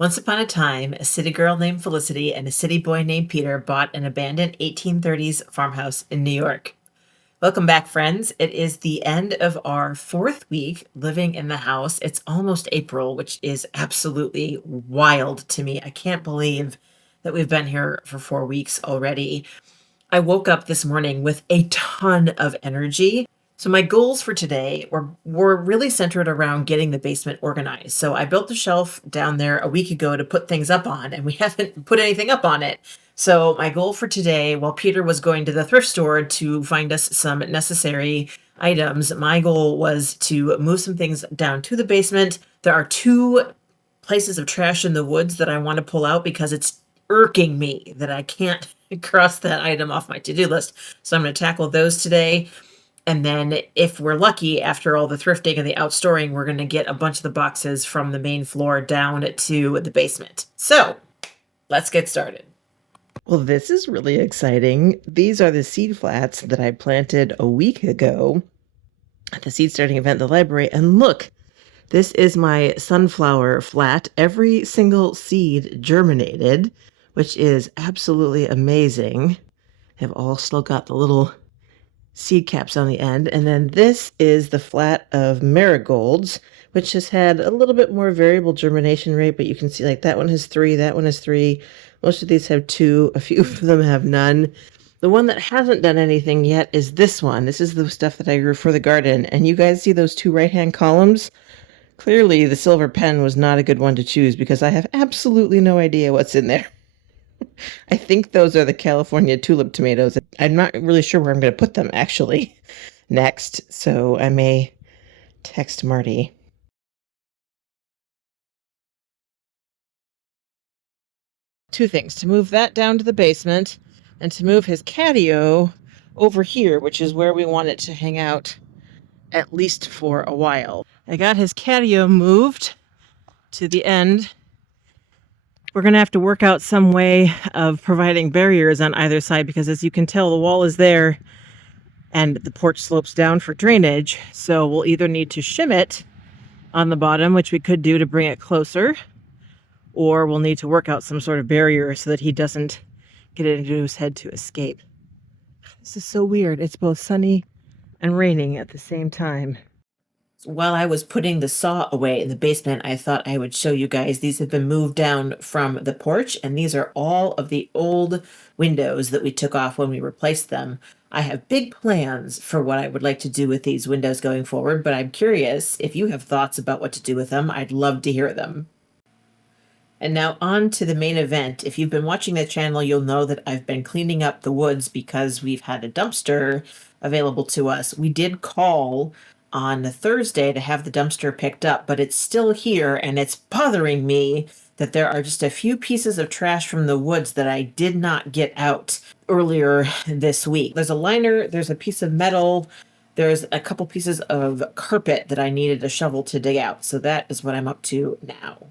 Once upon a time, a city girl named Felicity and a city boy named Peter bought an abandoned 1830s farmhouse in New York. Welcome back, friends. It is the end of our fourth week living in the house. It's almost April, which is absolutely wild to me. I can't believe that we've been here for 4 weeks already. I woke up this morning with a ton of energy. So my goals for today were really centered around getting the basement organized. So I built the shelf down there a week ago to put things up on, and we haven't put anything up on it. So my goal for today, while Peter was going to the thrift store to find us some necessary items, my goal was to move some things down to the basement. There are two places of trash in the woods that I want to pull out because it's irking me that I can't cross that item off my to-do list. So I'm going to tackle those today. And then if we're lucky, after all the thrifting and the outstoring, we're going to get a bunch of the boxes from the main floor down to the basement. So let's get started. Well, this is really exciting. These are the seed flats that I planted a week ago at the seed starting event in the library. And look, this is my sunflower flat. Every single seed germinated, which is absolutely amazing. They've all still got the little seed caps on the end. And then this is the flat of marigolds, which has had a little bit more variable germination rate, but you can see like that one has 3, that one has 3. Most of these have 2, a few of them have none. The one that hasn't done anything yet is this one. This is the stuff that I grew for the garden. And you guys see those 2 right-hand columns? Clearly the silver pen was not a good one to choose because I have absolutely no idea what's in there. I think those are the California tulip tomatoes. I'm not really sure where I'm going to put them actually next, so I may text Marty. Two things, to move that down to the basement and to move his catio over here, which is where we want it to hang out at least for a while. I got his catio moved to the end. We're going to have to work out some way of providing barriers on either side because, as you can tell, the wall is there and the porch slopes down for drainage. So we'll either need to shim it on the bottom, which we could do to bring it closer, or we'll need to work out some sort of barrier so that he doesn't get it into his head to escape. This is so weird. It's both sunny and raining at the same time. While I was putting the saw away in the basement, I thought I would show you guys. These have been moved down from the porch, and these are all of the old windows that we took off when we replaced them. I have big plans for what I would like to do with these windows going forward, but I'm curious if you have thoughts about what to do with them. I'd love to hear them. And now on to the main event. If you've been watching the channel, you'll know that I've been cleaning up the woods because we've had a dumpster available to us. We did call on Thursday to have the dumpster picked up, but it's still here, and it's bothering me that there are just a few pieces of trash from the woods that I did not get out earlier this week. There's a liner, there's a piece of metal, there's a couple pieces of carpet that I needed a shovel to dig out. So that is what I'm up to now.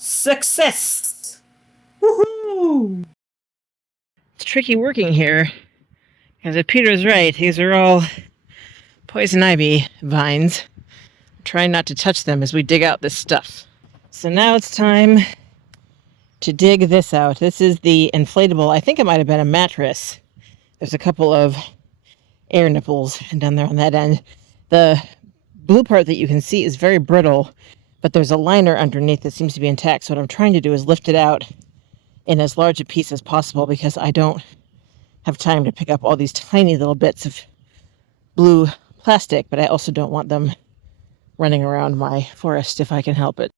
Success! Woohoo! It's tricky working here, because if Peter's right, these are all poison ivy vines. I'm trying not to touch them as we dig out this stuff. So now it's time to dig this out. This is the inflatable, I think it might have been a mattress. There's a couple of air nipples down there on that end. The blue part that you can see is very brittle, but there's a liner underneath that seems to be intact. So what I'm trying to do is lift it out in as large a piece as possible because I don't have time to pick up all these tiny little bits of blue plastic, but I also don't want them running around my forest if I can help it.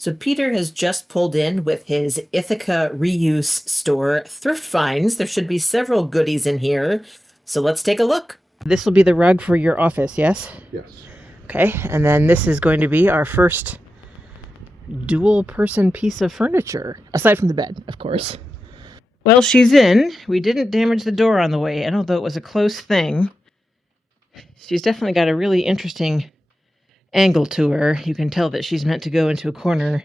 So Peter has just pulled in with his Ithaca reuse store, Thrift Finds. There should be several goodies in here. So let's take a look. This will be the rug for your office, yes? Yes. Okay, and then this is going to be our first dual person piece of furniture, aside from the bed, of course. Well, she's in. We didn't damage the door on the way in, although it was a close thing. She's definitely got a really interesting angle to her. You can tell that she's meant to go into a corner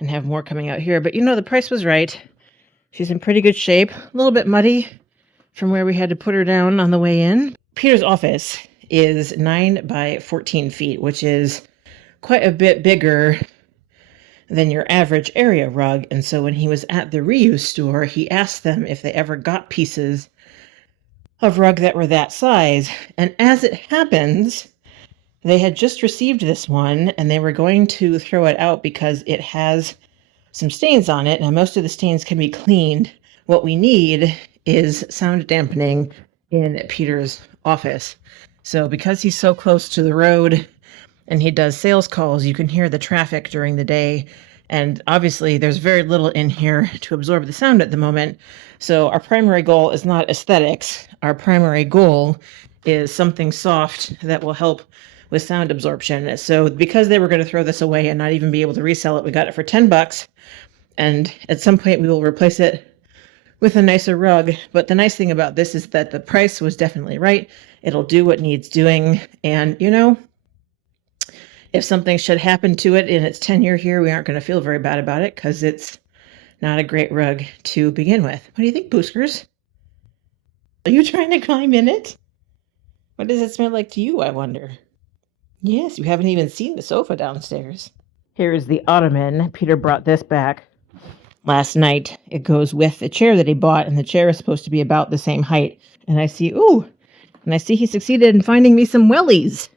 and have more coming out here. But you know, the price was right. She's in pretty good shape. A little bit muddy from where we had to put her down on the way in. Peter's office is 9 by 14 feet, which is quite a bit bigger than your average area rug. And so when he was at the reuse store, he asked them if they ever got pieces of rug that were that size. And as it happens, they had just received this one and they were going to throw it out because it has some stains on it. Now, most of the stains can be cleaned. What we need is sound dampening in Peter's office. So because he's so close to the road and he does sales calls, you can hear the traffic during the day. And obviously there's very little in here to absorb the sound at the moment. So our primary goal is not aesthetics. Our primary goal is something soft that will help with sound absorption. So because they were going to throw this away and not even be able to resell it, we got it for $10. And at some point we will replace it with a nicer rug. But the nice thing about this is that the price was definitely right. It'll do what needs doing. And you know, if something should happen to it in its tenure here, we aren't going to feel very bad about it because it's not a great rug to begin with. What do you think, Booskers? Are you trying to climb in it? What does it smell like to you, I wonder? Yes, you haven't even seen the sofa downstairs. Here is the ottoman. Peter brought this back last night. It goes with the chair that he bought, and the chair is supposed to be about the same height. And I see he succeeded in finding me some wellies,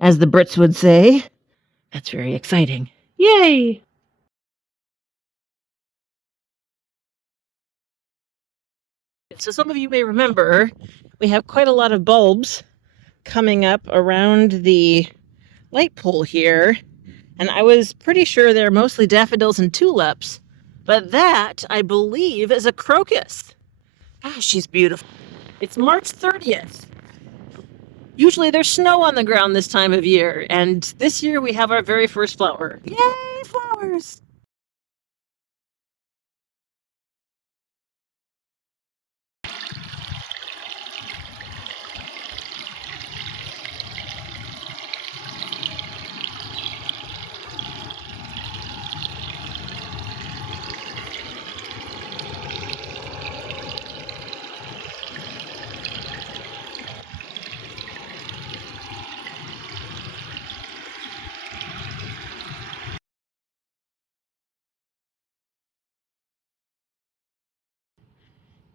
as the Brits would say. That's very exciting. Yay! So some of you may remember, we have quite a lot of bulbs coming up around the light pole here. And I was pretty sure they're mostly daffodils and tulips. But that, I believe, is a crocus. Gosh, she's beautiful. It's March 30th. Usually there's snow on the ground this time of year, and this year we have our very first flower. Yay, flowers!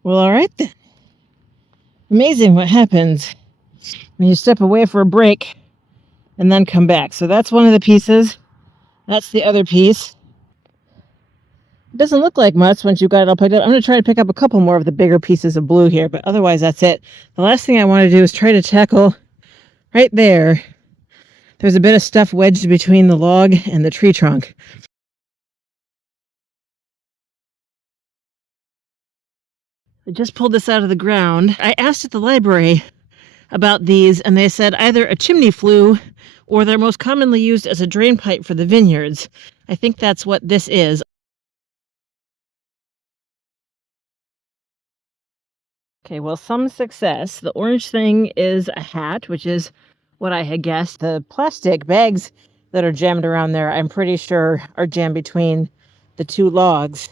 Well, all right then. Amazing what happens when you step away for a break and then come back. So that's one of the pieces. That's the other piece. It doesn't look like much once you've got it all picked up. I'm going to try to pick up a couple more of the bigger pieces of blue here, but otherwise that's it. The last thing I want to do is try to tackle right there. There's a bit of stuff wedged between the log and the tree trunk. I just pulled this out of the ground. I asked at the library about these, and they said either a chimney flue or they're most commonly used as a drain pipe for the vineyards. I think that's what this is. Okay, well, some success. The orange thing is a hat, which is what I had guessed. The plastic bags that are jammed around there, I'm pretty sure are jammed between the two logs.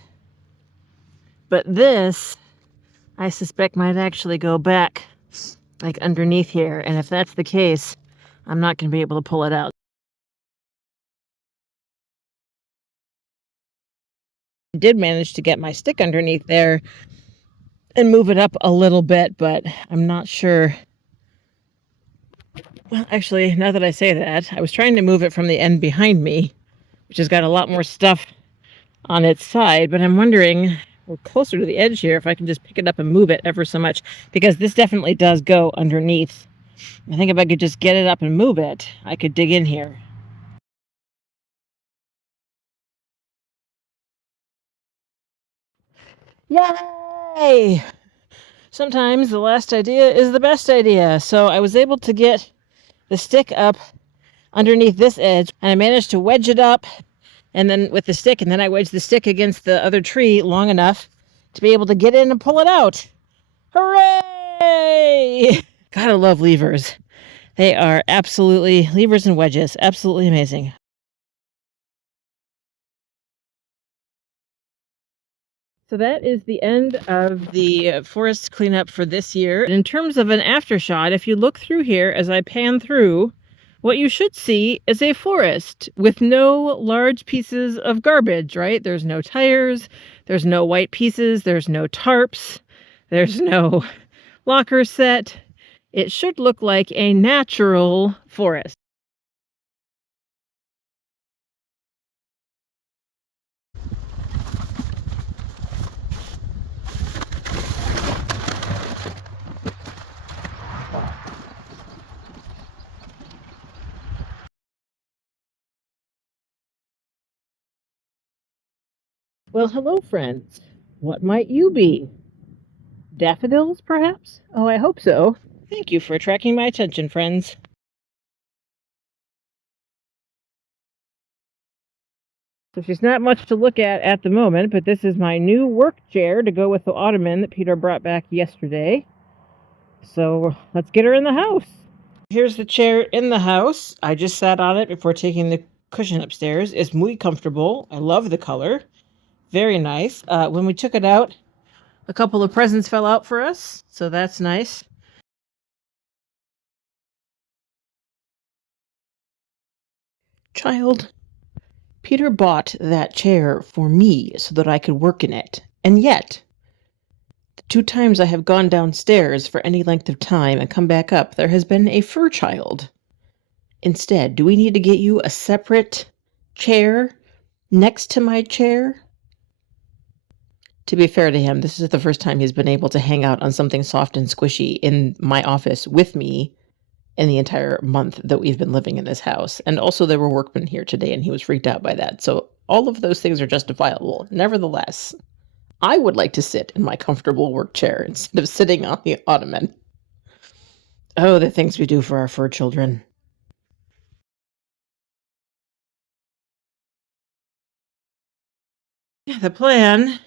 But this, I suspect, might actually go back like underneath here. And if that's the case, I'm not going to be able to pull it out. I did manage to get my stick underneath there and move it up a little bit, but I'm not sure. Well, actually, now that I say that, I was trying to move it from the end behind me, which has got a lot more stuff on its side, but I'm wondering, we're closer to the edge here, if I can just pick it up and move it ever so much, because this definitely does go underneath. I think if I could just get it up and move it, I could dig in here. Yay! Sometimes the last idea is the best idea. So I was able to get the stick up underneath this edge, and I managed to wedge it up and then with the stick, and then I wedged the stick against the other tree long enough to be able to get in and pull it out. Hooray! Gotta love levers. They are absolutely, levers and wedges, absolutely amazing. So that is the end of the forest cleanup for this year. In terms of an after shot, if you look through here as I pan through, what you should see is a forest with no large pieces of garbage, right? There's no tires, there's no white pieces, there's no tarps, there's no locker set. It should look like a natural forest. Well, hello, friends. What might you be? Daffodils, perhaps? Oh, I hope so. Thank you for attracting my attention, friends. So she's not much to look at the moment, but this is my new work chair to go with the ottoman that Peter brought back yesterday. So let's get her in the house. Here's the chair in the house. I just sat on it before taking the cushion upstairs. It's muy comfortable. I love the color. Very nice. When we took it out, a couple of presents fell out for us, so that's nice. Child, Peter bought that chair for me so that I could work in it. And yet, the 2 times I have gone downstairs for any length of time and come back up, there has been a fur child. Instead, do we need to get you a separate chair next to my chair? To be fair to him, this is the first time he's been able to hang out on something soft and squishy in my office with me in the entire month that we've been living in this house. And also there were workmen here today and he was freaked out by that. So all of those things are justifiable. Nevertheless, I would like to sit in my comfortable work chair instead of sitting on the ottoman. Oh, the things we do for our fur children. Yeah, the plan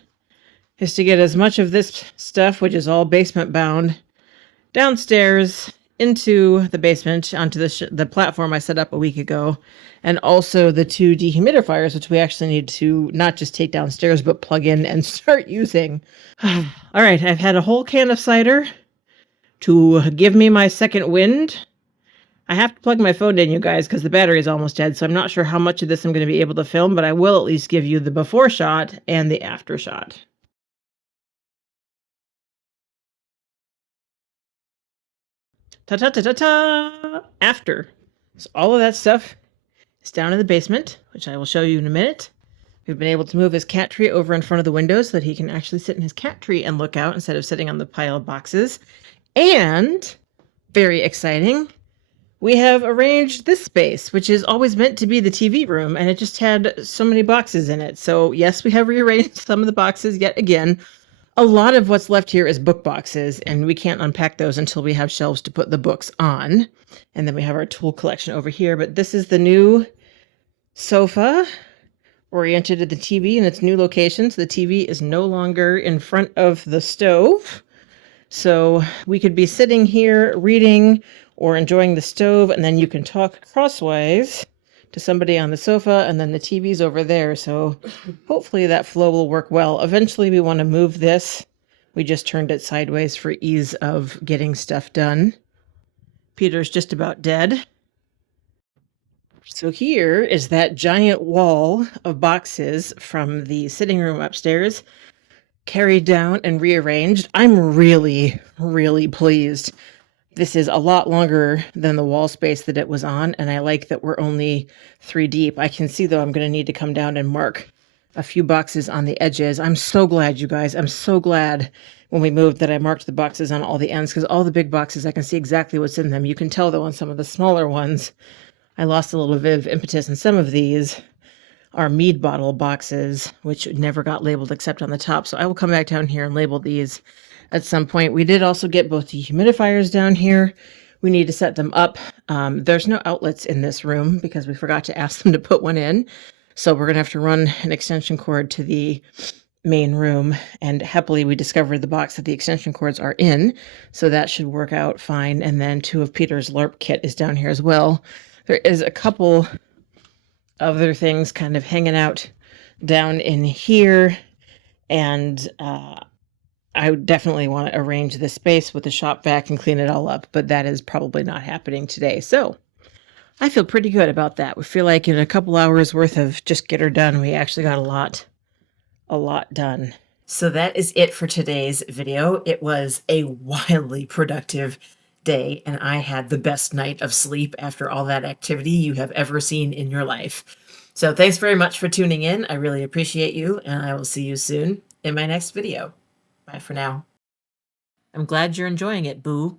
is to get as much of this stuff, which is all basement bound, downstairs into the basement onto the platform I set up a week ago, and also the 2 dehumidifiers, which we actually need to not just take downstairs, but plug in and start using. All right, I've had a whole can of cider to give me my second wind. I have to plug my phone in, you guys, because the battery is almost dead, so I'm not sure how much of this I'm going to be able to film, but I will at least give you the before shot and the after shot. Ta-ta-ta-ta-ta! After. So all of that stuff is down in the basement, which I will show you in a minute. We've been able to move his cat tree over in front of the window so that he can actually sit in his cat tree and look out instead of sitting on the pile of boxes. And, very exciting, we have arranged this space, which is always meant to be the TV room, and it just had so many boxes in it. So yes, we have rearranged some of the boxes yet again. A lot of what's left here is book boxes, and we can't unpack those until we have shelves to put the books on. And then we have our tool collection over here. But this is the new sofa oriented to the TV in its new location. So the TV is no longer in front of the stove. So we could be sitting here reading or enjoying the stove, and then you can talk crosswise to somebody on the sofa, and then the TV's over there. So hopefully that flow will work well. Eventually we want to move this. We just turned it sideways for ease of getting stuff done. Peter's just about dead. So here is that giant wall of boxes from the sitting room upstairs, carried down and rearranged. I'm really, really pleased. This is a lot longer than the wall space that it was on, and I like that we're only 3 deep. I can see, though, I'm going to need to come down and mark a few boxes on the edges. I'm so glad, you guys. I'm so glad when we moved that I marked the boxes on all the ends, because all the big boxes, I can see exactly what's in them. You can tell, though, on some of the smaller ones, I lost a little bit of impetus in some of these. our mead bottle boxes, which never got labeled except on the top. So I will come back down here and label these at some point. We did also get both dehumidifiers down here. We need to set them up. There's no outlets in this room because we forgot to ask them to put one in. So we're going to have to run an extension cord to the main room, and happily we discovered the box that the extension cords are in, so that should work out fine. And then 2 of Peter's LARP kit is down here as well. There is a couple other things kind of hanging out down in here, and I definitely want to arrange this space with the shop vac and clean it all up, but that is probably not happening today. So I feel pretty good about that. We feel like in a couple hours worth of just get her done, we actually got a lot done. So that is it for today's video. It was a wildly productive day, and I had the best night of sleep after all that activity you have ever seen in your life. So thanks very much for tuning in. I really appreciate you, and I will see you soon in my next video. Bye for now. I'm glad you're enjoying it, Boo.